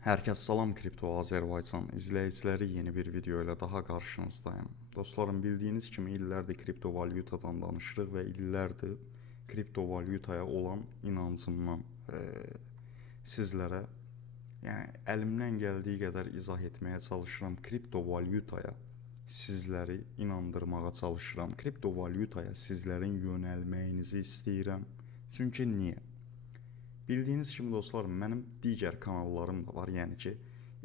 Herkes salam Kripto Azərbaycan izləyiciləri yeni bir video ilə daha qarşınızdayım. Dostlarım, bildiyiniz kimi illərdir kriptovalyutadan danışırıq və illərdir kriptovalyutaya olan inancımdan sizlərə, yəni əlimdən gəldiyi qədər izah etməyə çalışıram. Kriptovalyutaya sizləri inandırmağa çalışıram. Kriptovalyutaya sizlərin yönəlməyinizi istəyirəm. Çünki niyə? Bildiyiniz kimi dostlarım, mənim digər kanallarım da var. Yəni ki,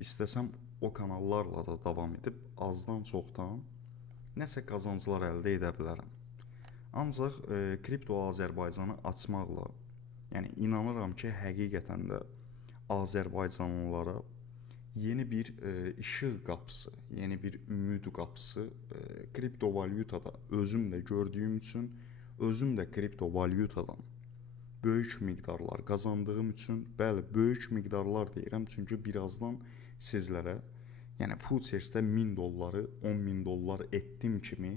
istəsəm o kanallarla da davam edib azdan çoxdan nəsə qazanclar əldə edə bilərəm. Ancaq Kripto Azərbaycanı açmaqla, yəni inanıram ki, həqiqətən də Azərbaycanlılara yeni bir işıq qapısı, yeni bir ümid qapısı kriptovalyutada özüm də gördüyüm üçün, özüm də kriptovalyutadan böyük miqdarlar qazandığım üçün, bəli, böyük miqdarlar deyirəm, çünki birazdan sizlərə, yəni futuresdə $1000, $10.000 etdim kimi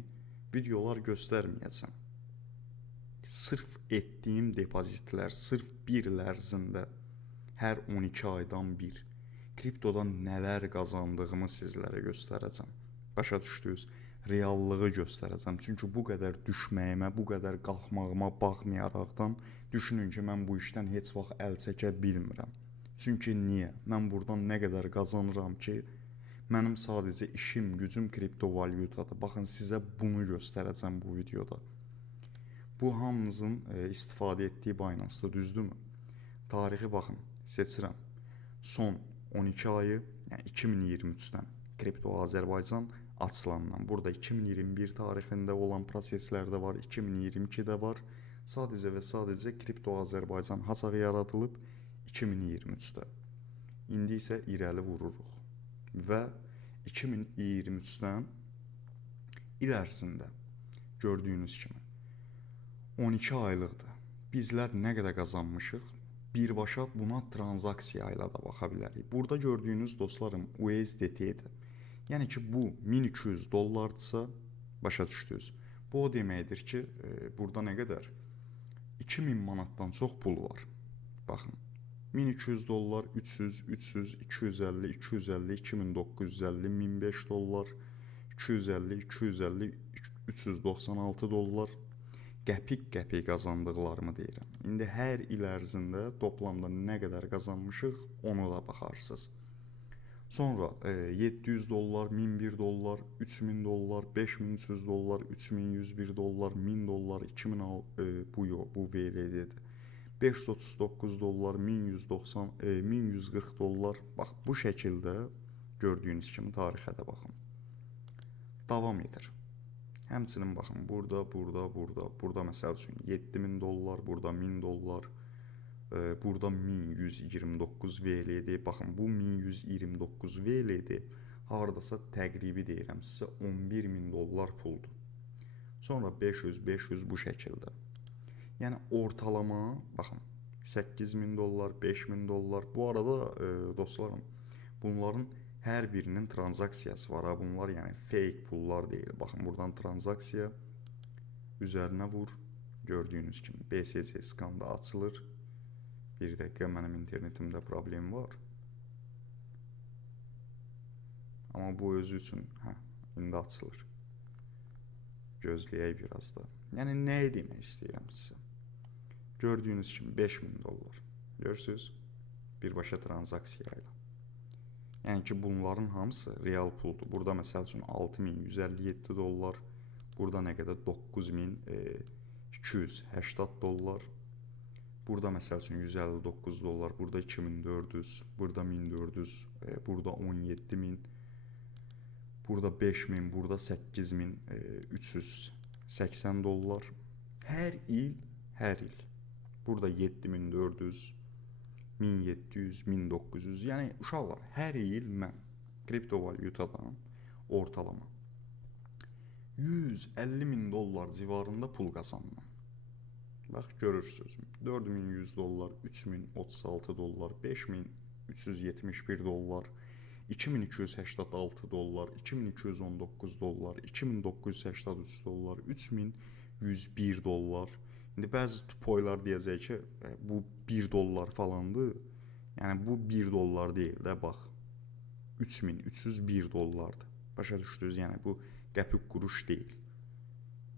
videolar göstərməyəcəm. Sırf etdiyim depozitlər, sırf bir il ərzində hər 12 aydan bir kriptodan nələr qazandığımı sizlərə göstərəcəm. Başa düşdünüz? Reallığı göstərəcəm. Çünki bu qədər düşməyimə, bu qədər qalxmağıma baxmayaraqdan düşünün ki, mən bu işdən heç vaxt əl çəkə bilmirəm. Çünki niyə? Mən buradan nə qədər qazanıram ki, mənim sadəcə işim, gücüm kriptovalyutadır. Baxın, sizə bunu göstərəcəm bu videoda. Bu hamınızın istifadə etdiyi Binance-da, düzdürmü? Tarixi baxın, seçirəm. Son 12 ayı, yəni 2023-dən Kripto Azərbaycan açılandan. Burada 2021 tarixində olan proseslər də var, 2022-də var. Sadəcə və sadəcə Kripto Azərbaycan hasar yaradılıb 2023-də. İndi isə irəli vururuq. Və 2023-dən il ərzində gördüyünüz kimi 12 aylıqdır. Bizlər nə qədər qazanmışıq? Birbaşa buna transaksiya ilə də baxa bilərik. Burada gördüyünüz dostlarım USDT-dir. Yəni ki, bu $1200-dırsa, başa düşdünüz. Bu o deməkdir ki, burada nə qədər? 2000 manatdan çox pul var. Baxın, $1200, 300, 300, 250, 250, 2950, $1005, 250, 250, $396, qəpik-qəpik qazandıqlarımı deyirəm. İndi hər il ərzində toplamda nə qədər qazanmışıq, onu da baxarsınız. Sonra $700, $1001, $3000, $5300, $3101, $1000, 2000 bu VLD-dir. $539, $1140, bax bu şəkildə gördüyünüz kimi tarixə də baxın. Davam edir. Həmçinin baxın, burada məsəl üçün $7000, burada $1000, burada 1129 VLD. Baxın, bu 1129 VLD haradasa təqribi deyirəm sizə $11.000 puldur. Sonra 500 bu şəkildə. Yəni ortalama baxın, $8000, $5000. Bu arada dostlarım, bunların hər birinin transaksiyası var. Bunlar yəni fake pullar deyil. Baxın, buradan transaksiya üzərinə vur. Gördüyünüz kimi BSC skanda açılır. Bir dəqiqə, mənim internetimdə problem var. Amma bu özü üçün, indi açılır. Gözləyək biraz da. Yəni nəyi demək istəyirəm sizə? Gördüyünüz kimi $5000. Görürsünüz? Birbaşa transaksiya ilə. Yəni ki, bunların hamısı real puldur. Burada məsəl üçün $6157, burada nə qədər? $9280. Burada məsəl üçün $159, burada $2400, burada $1400, burada $17000, burada $5000, burada $8380. Hər il. Burada 7400, 1700, 1900. Yəni uşaqlar, hər il mən kriptovalyutadan ortalama $150.000 civarında pul qazanmam. Bax, görürsünüz. $4100, $3036, $5371, $2286, $2219, $2983, $3101. İndi bəzi toylar deyəcək ki, bu $1 falandır. Yəni bu 1 dollar deyil də, bax. 3301 dollardır. Başa düşdünüz? Yəni bu qəpik quruş deyil.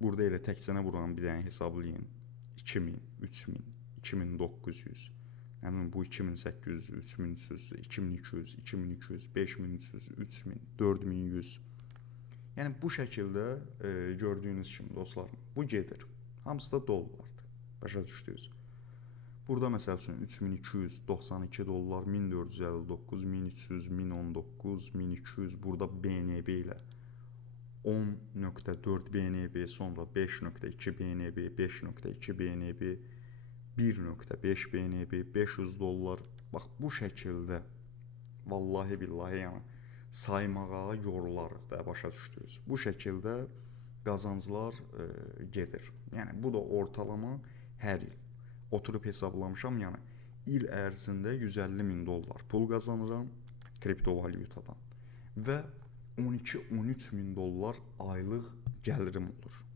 Burada elə təkcə buranın bir dənə hesablayın. 2000, 3000, 2900. Həmin bu 2800, 3300, 2200, 2200, 5300, 3000, 4100. Yəni bu şəkildə gördüyünüz kimi dostlarım, bu gedir. Hamısı da dollardır. Başa düşdünüz? Burada məsəl üçün 3292 dollar, 1459, 1300, 1019, 1200. Burada BNB ilə 10.4 BNB, sonra 5.2 BNB, 5.2 BNB, 1.5 BNB, 500 dollar. Bax bu şəkildə vallahi billahi yəni saymağa yorularıq da, başa düşdünüz. Bu şəkildə qazanclar gedir. Yəni bu da ortalama hər il oturub hesablamışam, yəni il ərzində 150.000 dollar pul qazanıram kriptovalyutadan və 12-13 min dollar aylıq gəlirim olur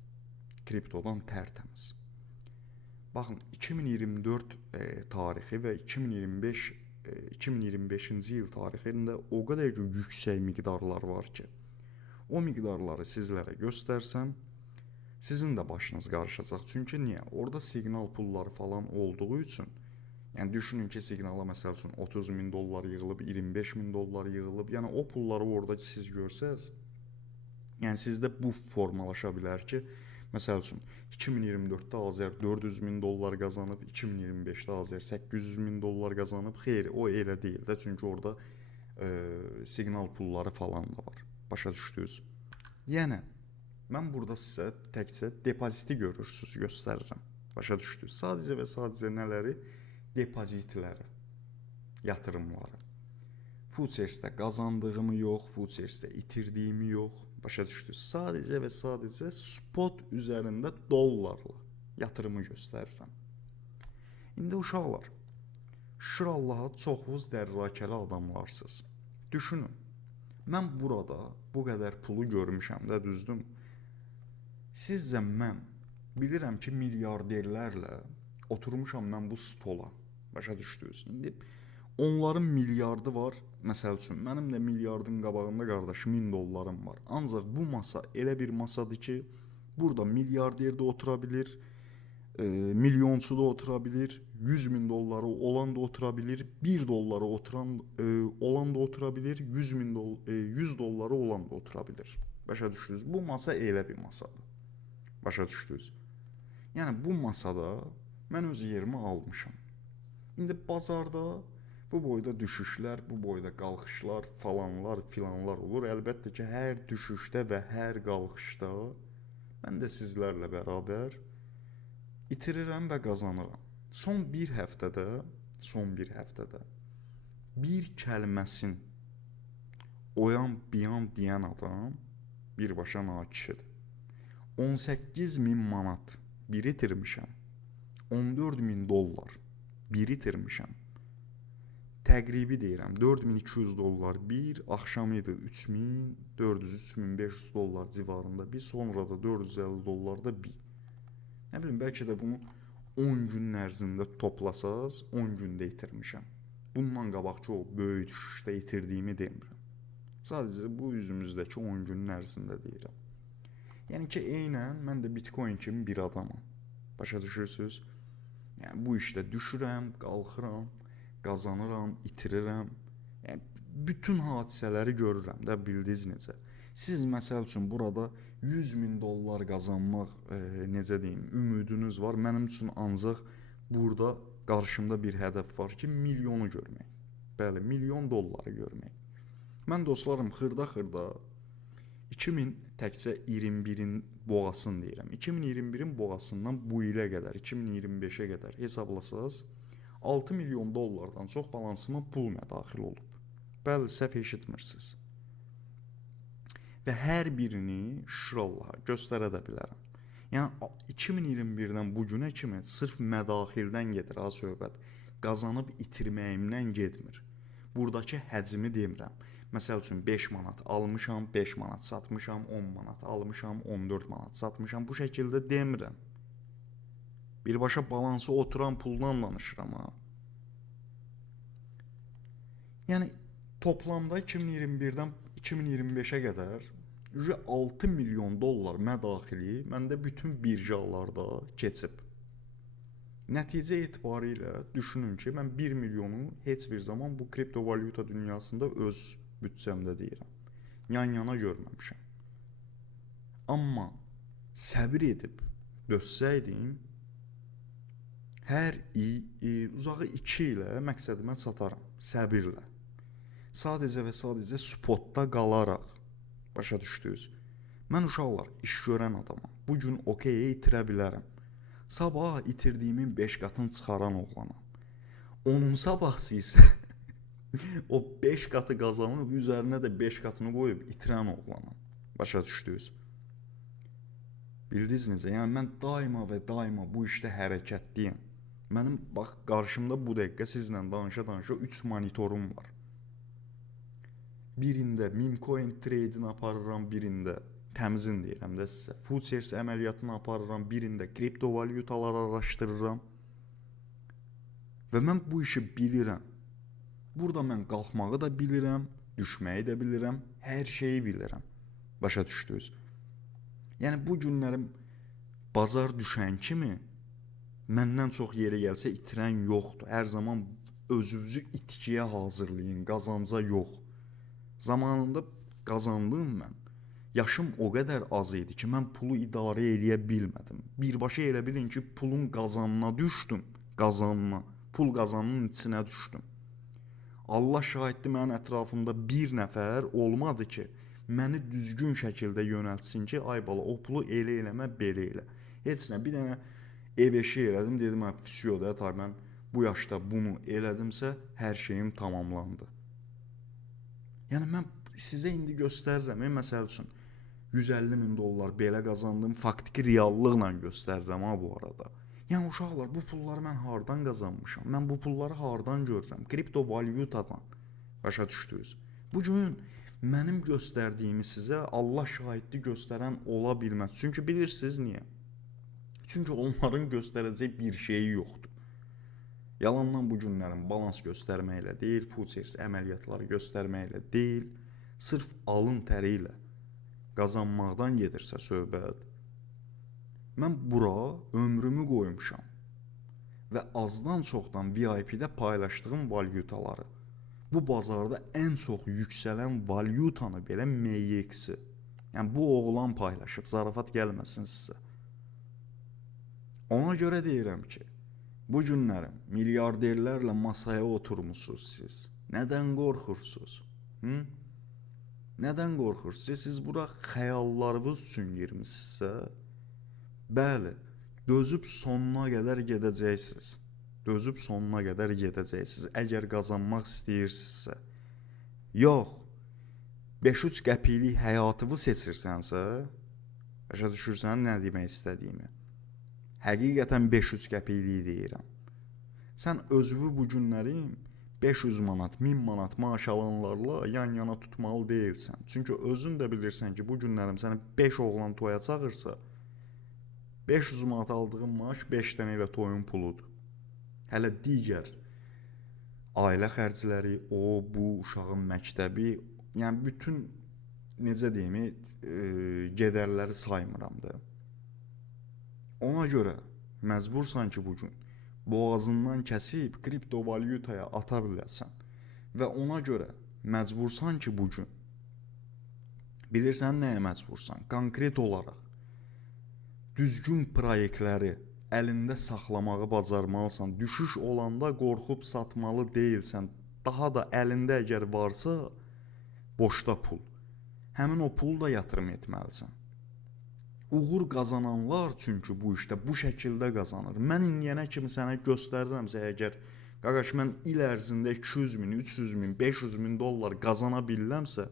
kriptodan tərtəmiz. Baxın 2024 tarixi və 2025-ci il tarixində o qədər yüksək miqdarlar var ki, o miqdarları sizlərə göstərsəm, sizin də başınız qarışacaq. Çünki niyə? Orada siqnal pulları falan olduğu üçün, yəni düşünün ki, siqnala məsəl üçün 30.000 dollar yığılıb, 25.000 dollar yığılıb, yəni o pulları orada siz görsəz, yəni sizdə bu formalaşa bilər ki, məsəl üçün 2024-də Azər 400.000 dollar qazanıb, 2025-də Azər 800.000 dollar qazanıb. Xeyr, o elə deyil də, çünki orada siqnal pulları falan da var. Başa düşdünüz? Yəni mən burada sizə təkcə depoziti görürsünüz, göstərirəm. Başa düşdünüz? Sadəcə və sadəcə nələri? Depozitləri, yatırımları. Futuresdə qazandığımı yox, Futuresdə itirdiyimi yox. Başa düşdünüz? Sadəcə və sadəcə spot üzərində dollarla yatırımı göstərirəm. İndi uşaqlar, şükür Allaha çoxunuz dərrakəli adamlarsınız. Düşünün, mən burada bu qədər pulu görmüşəm də, düzdür? Sizcə mən bilirəm ki, milyarderlərlə oturmuşam mən bu stola. Başa düşdünüz? İndi onların milyardı var. Məsəl üçün, mənim də milyardın qabağında qardaş 1000 dollarım var. Ancaq bu masa elə bir masadır ki, burada milyarder də otura bilir, milyonçu da otura bilir, 100.000 dolları olan da otura bilir, 1 dolları olan da otura bilir, 100 dolları olan da otura bilir. Başa düşdünüz? Bu masa elə bir masadır. Başa düşdünüz? Yəni bu masada mən öz yerimi almışam. İndi bazarda bu boyda düşüşlər, bu boyda qalxışlar, falanlar, filanlar olur. Əlbəttə ki, hər düşüşdə və hər qalxışda mən də sizlərlə bərabər itirirəm və qazanıram. Son bir həftədə bir kəlməsin oyan biyan deyən adam birbaşa nakişidir. 18.000 manat bir itirmişəm. 14.000 dollar bir itirmişəm. Təqribi deyirəm, 4200 dollar bir, axşam idi 3400-3500 dollar civarında bir, sonra da 450 dollar da bir. Nə bilim, bəlkə də bunu 10 gün ərzində toplasaz, 10 gündə itirmişəm. Bundan qabaqki o böyük düşüşdə itirdiyimi demirəm. Sadəcə bu üzümüzdəki 10 günün ərzində deyirəm. Yəni ki, eynən mən də Bitcoin kimi bir adamam. Başa düşürsünüz? Yəni bu işdə düşürəm, qalxıram, qazanıram, itirirəm. Yəni bütün hadisələri görürəm də, bildiniz necə. Siz məsəl üçün burada 100.000 dollar qazanmaq necə deyim, ümidiniz var. Mənim üçün ancaq burada qarşımda bir hədəf var ki, milyonu görmək. Bəli, milyon dolları görmək. Mən dostlarım, xırda 2021-in boğasını deyirəm. 2021-in boğasından bu ilə qədər, 2025-ə qədər hesablasaz 6 milyon dollardan çox balansıma pul mədaxil olub. Bəli, səhv eşitmirsiniz. Və hər birini şükür Allaha göstərə də bilərəm. Yəni 2021-dən bu günə kimi sırf mədaxildən gedir ha söhbət. Qazanıb itirməyimdən getmir. Buradakı həcmi demirəm. Məsəl üçün 5 manat almışam, 5 manat satmışam, 10 manat almışam, 14 manat satmışam. Bu şəkildə demirəm. Birbaşa balansı oturan puldan danışıram ha. Yəni toplamda 2021-dən 2025-ə qədər 6 milyon dollar mədaxili məndə bütün birjalarda keçib. Nəticə etibarilə düşünün ki, mən 1 milyonu heç bir zaman bu kriptovalyuta dünyasında öz büdcəmdə deyirəm. Yan-yana görməmişəm. Amma səbir edib dözsəydim, hər uzağı 2 ilə məqsədimə çataram, səbirlə. Sadəcə və sadəcə spotda qalaraq, başa düşdünüz. Mən uşaqlar, iş görən adamam. Bu gün okeyə itirə bilərəm. Sabah itirdiyimin 5 qatını çıxaran oğlanam. Onun sabahsı isə o 5 qatı qazanıb, üzərinə də 5 qatını qoyub itirən oğlanam. Başa düşdünüz. Bildiniz necə? Yəni mən daima və daima bu işdə hərəkətliyəm. Mənim bax qarşımda bu dəqiqə sizlə danışa-danışa 3 monitorum var. Birində meme-coin trading aparıram, birində təmizin deyirəm də sizə. Futures əməliyyatını aparıram, birində kriptovalyutaları araşdırıram. Və mən bu işi bilirəm. Burada mən qalxmağı da bilirəm, düşməyi də bilirəm, hər şeyi bilirəm. Başa düşdünüz? Yəni bu günlərim bazar düşən kimi məndən çox yeri gəlsə itirən yoxdur. Hər zaman özünüzü itkiyə hazırlayın, qazanca yox. Zamanında qazandım mən. Yaşım o qədər az idi ki, mən pulu idarə eləyə bilmədim. Birbaşa elə bilin ki, pulun qazanına düşdüm, qazanına, pul qazanının içinə düşdüm. Allah şahiddir, mənim ətrafımda bir nəfər olmadı ki, məni düzgün şəkildə yönəltsin ki, ay bala, o pulu elə eləmə, belə elə. Heç nə, bir dənə ev eşi elədim, dedim, füsiyo da, mən bu yaşda bunu elədimsə, hər şeyim tamamlandı. Yəni mən sizə indi göstərirəm, məsəl üçün 150 min dollar belə qazandım, faktiki reallıqla göstərirəm ha bu arada. Yəni uşaqlar, bu pulları mən hardan qazanmışam? Mən bu pulları hardan görürəm? Kriptovalyutadan. Başa düşdünüz? Bu gün mənim göstərdiyimi sizə Allah şahidli göstərən ola bilməz. Çünki bilirsiniz niyə? Çünki onların göstərəcək bir şeyi yoxdur. Yalandan bu günlərin balans göstərməklə deyil, futures əməliyyatları göstərməklə deyil, sırf alın təri ilə qazanmaqdan gedirsə söhbət. Mən bura ömrümü qoymuşam və azdan çoxdan VIP-də paylaşdığım valyutaları, bu bazarda ən çox yüksələn valyutanı belə MX-i, yəni bu oğlan paylaşıb, zarafat gəlməsin sizə. Ona görə deyirəm ki, bu günlərim milyarderlərlə masaya oturmuşsunuz siz. Nədən qorxursunuz? Nədən qorxursunuz? Siz bura xəyallarınız üçün girmişsinizsə, bəli, dözüb sonuna qədər gedəcəksiniz. Dözüb sonuna qədər gedəcəksiniz, əgər qazanmaq istəyirsinizsə. Yox, 5-3 qəpiklik həyatını seçirsənsə, başa düşürsən nə demək istədiyimi? Həqiqətən 5-3 qəpiklik deyirəm. Sən özünü bu günlərim 500 manat, 1000 manat maaş alanlarla yan-yana tutmalı deyilsən. Çünki özün də bilirsən ki, bu günlərim səni 5 oğlan toya çağırsa, 500 manat aldığın maaş 5 dənə ilə toyun puludur. Hələ digər ailə xərcləri, o, bu, uşağın məktəbi, yəni bütün, necə deyim, gedərləri saymıram da. Ona görə məcbursan ki, bugün boğazından kəsib kriptovalyutaya ata biləsən. Və ona görə məcbursan ki, bugün bilirsən nəyə məcbursan? Konkret olaraq düzgün proyektləri əlində saxlamağı bacarmalısan. Düşüş olanda qorxub satmalı deyilsən. Daha da əlində əgər varsa, boşda pul. Həmin o pulu da yatırım etməlisən. Uğur qazananlar çünki bu işdə bu şəkildə qazanır. Mən indiyənə kimi sənə göstərirəmsə əgər, qaqaş, mən il ərzində 200 min, 300 min, 500 min dollar qazana billəmsə,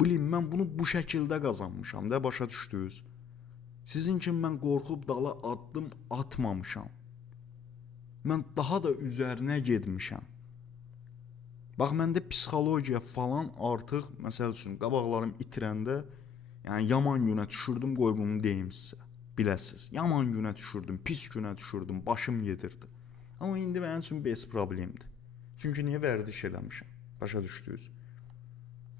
bilin, mən bunu bu şəkildə qazanmışam da, başa düşdünüz? Sizin kimi mən qorxub dala addım atmamışam. Mən daha da üzərinə getmişəm. Bax, məndə psixologiya falan artıq, məsəl üçün, qabaqlarım itirəndə, yəni yaman günə düşürdüm, qoy bunu deyim sizə, biləsiz. Yaman günə düşürdüm, pis günə düşürdüm, başım yedirdi. Amma indi mənim üçün bez problemdir. Çünki niyə vərdiş eləmişəm? Başa düşdünüz?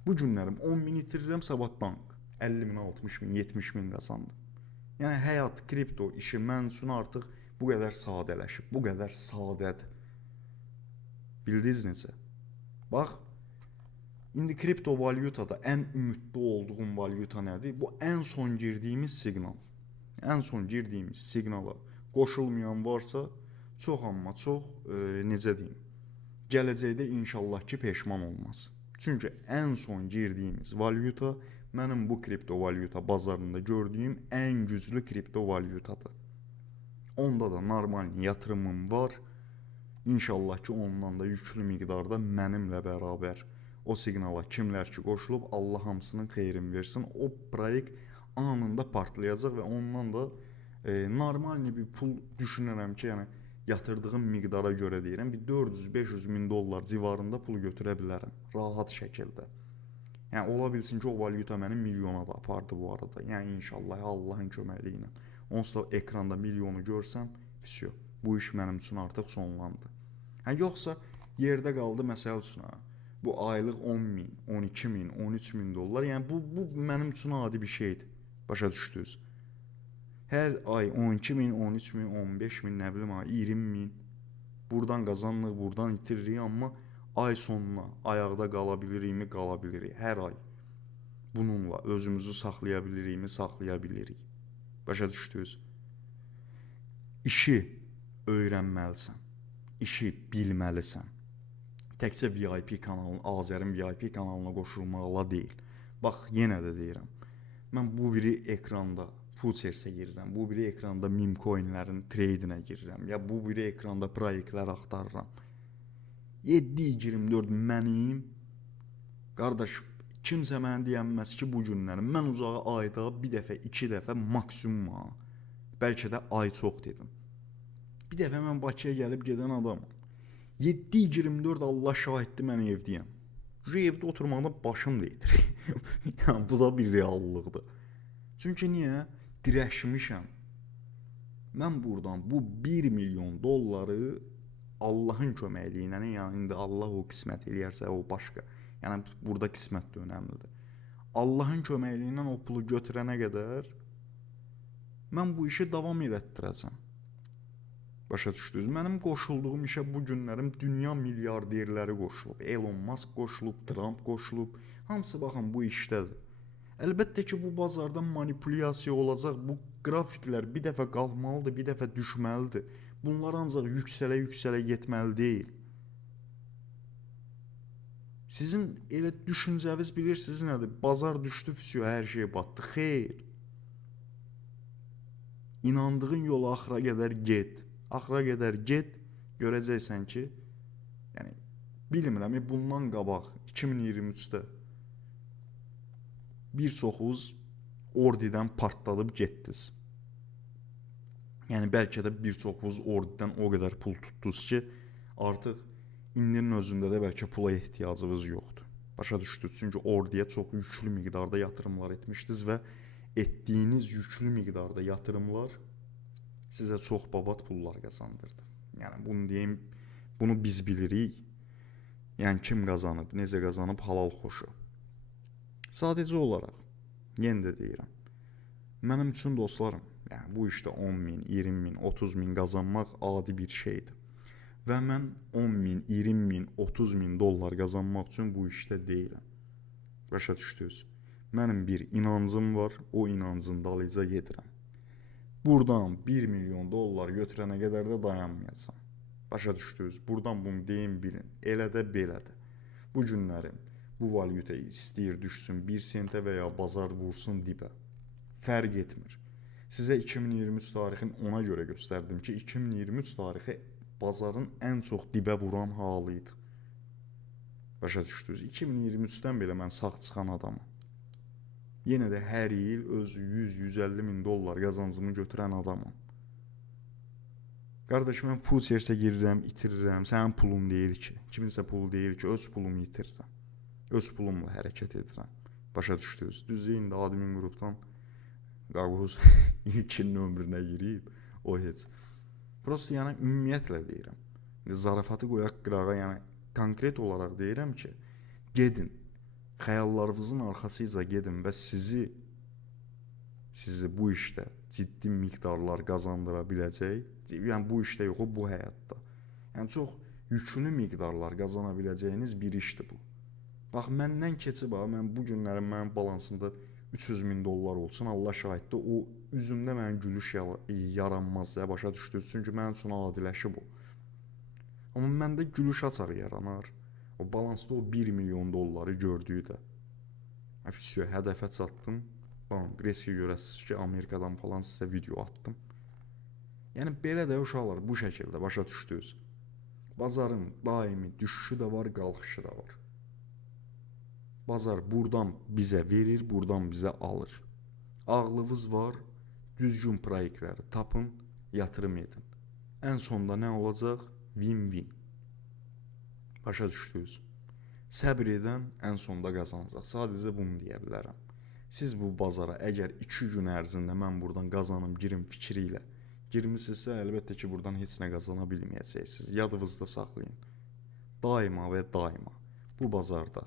Bu günlərim 10 min itirirəm, sabah bank 50 min, 60 min, 70 min qazandım. Yəni həyat, kripto işi mənim üçün artıq bu qədər sadələşib, bu qədər sadədir. Bildiniz necə? Bax, indi kripto valyutada ən ümidli olduğum valyuta nədir? Bu ən son girdiyimiz siqnal. Ən son girdiyimiz siqnala qoşulmayan varsa, çox amma çox, necə deyim, gələcəkdə inşallah ki peşman olmaz. Çünki ən son girdiyimiz valyuta mənim bu kripto valyuta bazarında gördüyüm ən güclü kripto valyutadır. Onda da normal yatırımım var. İnşallah ki ondan da yüklü miqdarda mənimlə bərabər o siqnala kimlər ki qoşulub, Allah hamısının xeyrini versin. O proyekt anında partlayacaq və ondan da normal bir pul düşünürəm ki, yəni yatırdığım miqdara görə deyirəm, bir 400-500 min dollar civarında pul götürə bilərəm rahat şəkildə. Yəni ola bilsin ki o valyuta məni milyona da apardı bu arada. Yəni inşallah Allahın köməkliyi ilə. Onsuz da ekranda milyonu görsəm, vəsiyo. Bu iş mənim üçün artıq sonlandı. Hə yoxsa yerdə qaldı məsəl üçün. Bu aylıq 10 min, 12 min, 13 min dollar. Yəni bu mənim üçün adi bir şeydir. Başa düşdünüz? Hər ay 12 min, 13 min, 15 min, nə bilim, 20 min. Buradan qazanırıq, buradan itiririk, amma ay sonuna ayaqda qala bilirikmi, qala bilirik. Hər ay bununla özümüzü saxlaya bilirikmi, saxlaya bilirik. Başa düşdünüz? İşi öyrənməlisən, işi bilməlisən. Təkcə VIP kanalın, Azərin VIP kanalına qoşulmaqla deyil. Bax, yenə də deyirəm. Mən bu biri ekranda Futuresə girirəm, bu biri ekranda meme coinlərin trade'inə girirəm, ya bu biri ekranda proyektlər axtarıram. 7-24 mənim, qardaş, kimsə mənə deyənməz ki, bu günlərim, mən uzağa ayda bir dəfə, 2 dəfə maksimum, bəlkə də ay çox dedim. Bir dəfə mən Bakıya gəlib gedən adamım. 7-24 Allah şahiddir mən evdəyəm. Şu evdə oturmaqda başım deyir. Yəni, bu da bir reallıqdır. Çünki niyə? Dirəşmişəm. Mən buradan bu 1 milyon dolları Allahın köməkliyi ilə, yəni indi Allah o qismət eləyərsə o başqa. Yəni burada qismət də önəmlidir. Allahın köməkliyi ilə o pulu götürənə qədər mən bu işi davam elətdirəcəm. Başa düşdünüz? Mənim qoşulduğum işə bu günlərim dünya milyarderləri qoşulub. Elon Musk qoşulub, Trump qoşulub. Hamısı baxın bu işdədir. Əlbəttə ki bu bazarda manipulyasiya olacaq. Bu qrafiklər bir dəfə qalmalıdır, bir dəfə düşməlidir. Bunlar ancaq yüksələ-yüksələ getməli deyil. Sizin elə düşüncəniz bilirsiniz nədir? Bazar düşdü, füsyo, hər şey batdı. Xeyr. İnandığın yola axıra qədər get. Axıra qədər get, görəcəksən ki, yəni bilmirəm, bundan qabaq 2023-də bir çoxunuz ordidən partladıb getdiniz. Yəni bəlkə də bir çoxunuz ordidən o qədər pul tutdunuz ki, artıq indinin özündə də bəlkə pula ehtiyacınız yoxdur. Başa düşdünüz? Çünki ordiyə çox yüklü miqdarda yatırımlar etmişdiniz və etdiyiniz yüklü miqdarda yatırımlar sizə çox babat pullar qazandırdı. Yəni bunu deyim, bunu biz bilirik. Yəni kim qazanıb, necə qazanıb, halal xoşu. Sadəcə olaraq, yenə də deyirəm, mənim üçün dostlarım, yəni bu işdə 10 min, 20 min, 30 min qazanmaq adi bir şeydir. Və mən 10 min, 20 min, 30 min dollar qazanmaq üçün bu işdə deyiləm. Başa düşdünüz? Mənim bir inancım var, o inancın dalıca gedirəm. Buradan 1 milyon dollar götürənə qədər də dayanmayacam. Başa düşdünüz? Buradan bunu deyin, bilin. Elə də belə də. Bu günlərim bu valyuta istəyir düşsün 1 sentə və ya bazar vursun dibə. Fərq etmir. Sizə 2023 tarixini ona görə göstərdim ki, 2023 tarixi bazarın ən çox dibə vuran halı idi. Başa düşdünüz? 2023-dən belə mən sağ çıxan adamım. Yenə də hər il öz 100-150 min dollar qazancımı götürən adamım. Qardaş, mən Futuresə girirəm, itirirəm. Sənin pulun deyil ki. Kiminsə pulu deyil ki, öz pulumu itirirəm. Öz pulumla hərəkət edirəm. Başa düşdünüz? Düzdür, indi admin qrupdan Qaquz ilkin nömrünə girib, o heç. Prosto yəni ümumiyyətlə deyirəm. Zarafatı qoyaq qırağa, yəni konkret olaraq deyirəm ki, gedin, xəyallarınızın arxasıca gedin və sizi bu işdə ciddi miqdarlar qazandıra biləcək, yəni bu işdə yox, bu həyatda. Yəni çox yüklü miqdarlar qazana biləcəyiniz bir işdir bu. Bax, məndən keçib, mən bu günlərim mənim balansımda 300 min dollar olsun, Allah şahiddir, o üzümdə mənim gülüş yaranmaz, başa düşdünüz, çünki mənim üçün adiləşib o. Amma məndə gülüş açar yaranar. O balansda o 1 milyon dolları gördüyü də. Hədəfə çatdım. Riski görəsiniz ki, Amerikadan falan sizə video atdım. Yəni belə də uşaqlar bu şəkildə başa düşdünüz. Bazarın daimi düşüşü də var, qalxışı da var. Bazar buradan bizə verir, buradan bizə alır. Ağlınız var, düzgün proyektləri tapın, yatırım edin. Ən sonda nə olacaq? Win-win. Başa düşdünüz. Səbr edən ən sonda qazanacaq. Sadəcə bunu deyə bilərəm. Siz bu bazara əgər 2 gün ərzində mən buradan qazanım, girim fikri ilə girmisinizsə, əlbəttə ki, buradan heç nə qazana bilməyəcəksiniz. Yadınızda saxlayın. Daima və daima bu bazarda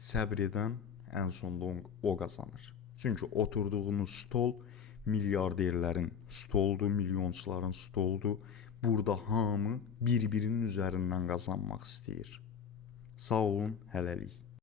səbr edən ən sonda o qazanır. Çünki oturduğunuz stol milyarderlərin stoldur, milyonçuların stoldur. Burada hamı bir-birinin üzərindən qazanmaq istəyir. Sağ olun, hələlik.